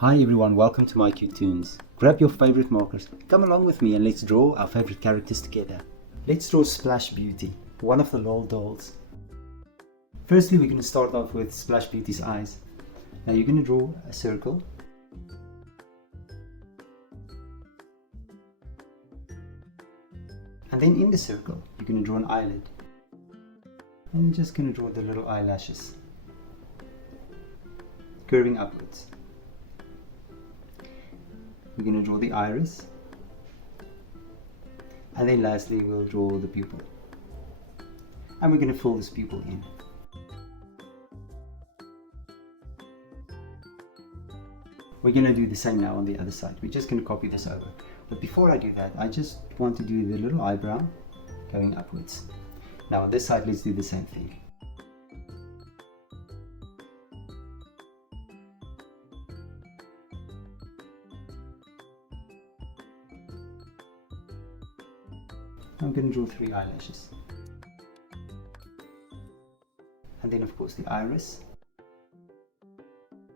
Hi everyone, welcome to my cute toons. Grab your favorite markers, come along with me and let's draw our favorite characters together. Let's draw Splash Beauty, one of the LOL dolls. Firstly, we're going to start off with Splash Beauty's eyes. Now you're going to draw a circle. And then in the circle, you're going to draw an eyelid. And you're just going to draw the little eyelashes, curving upwards. We're going to draw the iris, and then lastly we'll draw the pupil, and we're going to fill this pupil in. We're going to do the same now on the other side. We're just going to copy this over, but before I do that, I just want to do the little eyebrow going upwards. Now on this side, let's do the same thing. I'm going to draw 3 eyelashes, and then of course the iris,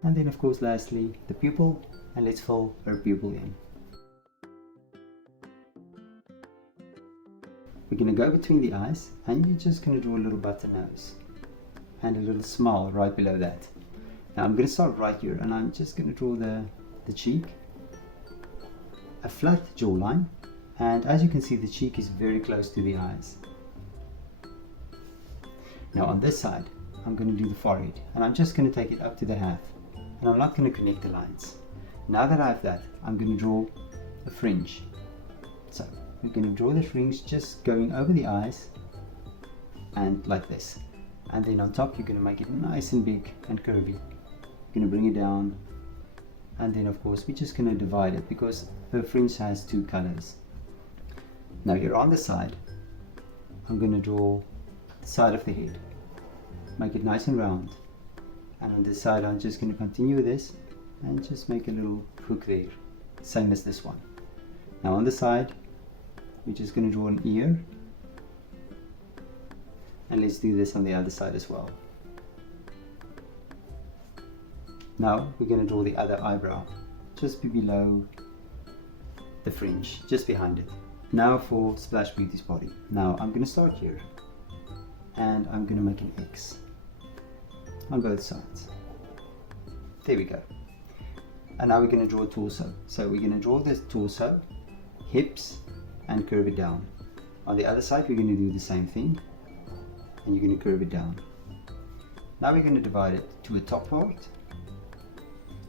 and then of course lastly the pupil, and let's fill her pupil in. We're going to go between the eyes, and you're just going to draw a little button nose and a little smile right below that. Now I'm going to start right here, and I'm just going to draw the cheek, a flat jawline. And as you can see, the cheek is very close to the eyes. Now on this side, I'm going to do the forehead, and I'm just going to take it up to the half, and I'm not going to connect the lines. Now that I have that, I'm going to draw a fringe. So we're going to draw the fringe just going over the eyes and like this. And then on top, you're going to make it nice and big and curvy. You're going to bring it down, and then of course we're just going to divide it because her fringe has 2 colors. Now here on the side, I'm going to draw the side of the head, make it nice and round, and on this side I'm just going to continue with this and just make a little hook there, same as this one. Now on the side, we're just going to draw an ear, and let's do this on the other side as well. Now we're going to draw the other eyebrow, just below the fringe, just behind it. Now for Splash Beauty's body. Now I'm going to start here, and I'm going to make an X on both sides. There we go. And now we're going to draw a torso. So we're going to draw this torso, hips, and curve it down. On the other side, we're going to do the same thing, and you're going to curve it down. Now we're going to divide it to a top part,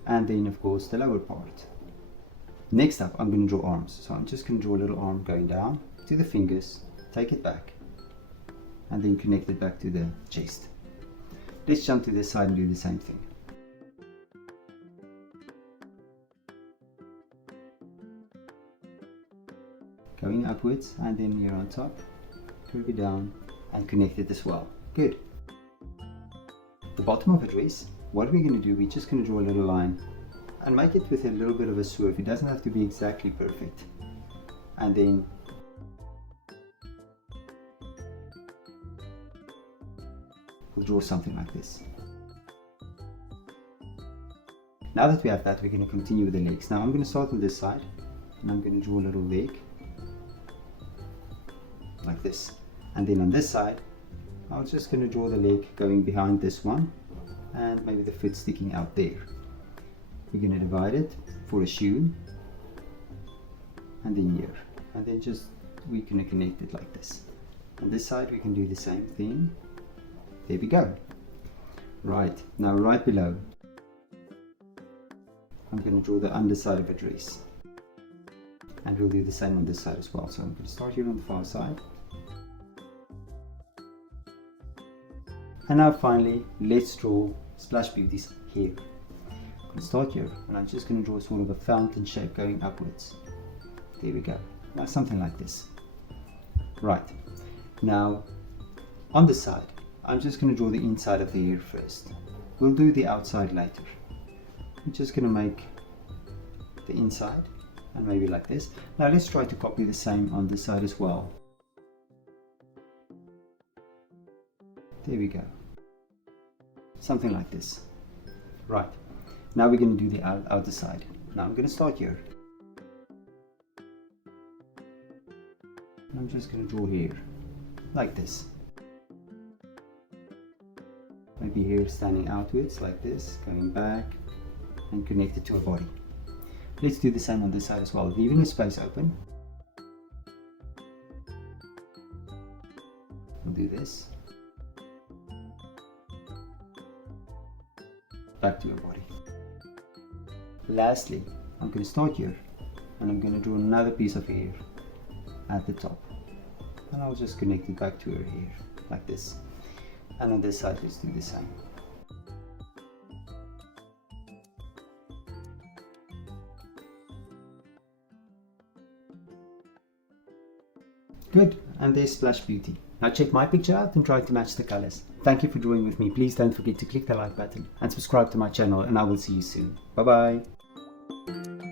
and then of course the lower part. Next up, I'm going to draw arms. So I'm just going to draw a little arm going down to the fingers, take it back, and then connect it back to the chest. Let's jump to this side and do the same thing. Going upwards, and then here on top, curve it down and connect it as well. Good. The bottom of a dress, what we're going to do, we're just going to draw a little line and make it with a little bit of a swerve. It doesn't have to be exactly perfect. And then we'll draw something like this. Now that we have that, we're going to continue with the legs. Now I'm going to start on this side, and I'm going to draw a little leg like this. And then on this side, I'm just going to draw the leg going behind this one, and maybe the foot sticking out there. We're going to divide it for a shoe, and then here, and then just we're going to connect it like this. On this side we can do the same thing. There we go. Right, now right below, I'm going to draw the underside of a dress, and we'll do the same on this side as well. So I'm going to start here on the far side, and now finally let's draw Splash Beauty's hair. Start here, and I'm just going to draw sort of a fountain shape going upwards. There we go. Now something like this. Right, now on the side, I'm just going to draw the inside of the hair first. We'll do the outside later. I'm just going to make the inside, and maybe like this. Now let's try to copy the same on this side as well. There we go. Something like this. Right. Now we're going to do the outer side. Now I'm going to start here. I'm just going to draw here, like this. Maybe here standing outwards, like this, going back, and connected to a body. Let's do the same on this side as well, leaving a space open. We'll do this. Back to a body. Lastly, I'm going to start here, and I'm going to draw another piece of hair at the top, and I'll just connect it back to her hair, like this. And on this side, let's do the same. Good, and there's Splash Beauty. Now check my picture out and try to match the colors. Thank you for drawing with me. Please don't forget to click the like button and subscribe to my channel, and I will see you soon. Bye bye.